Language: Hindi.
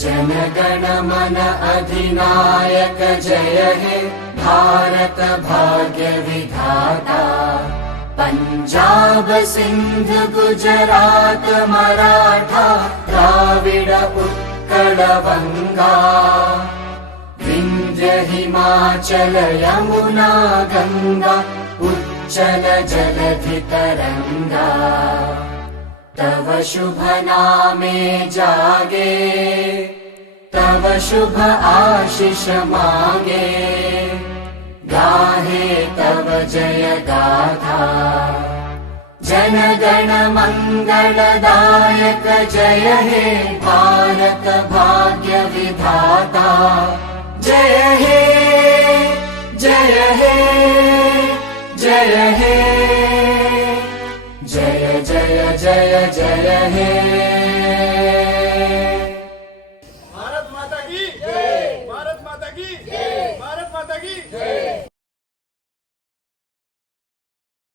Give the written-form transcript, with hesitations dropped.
जनगण मन अधिनायक जय हे भारत भाग्य विधाता। पंजाब सिंध गुजरात मराठा द्राविड उत्कल बंगा। विंध्य हिमाचल यमुना गंगा उच्चल जलधि तरंगा। तव शुभ नामे जागे तव शुभ आशीष मागे। गाहे तव जय गाथा जनगण मंगलदायक जय हे भारत भाग्य विधाता। जय हे जय हे जय हे जय जय जय जय हे।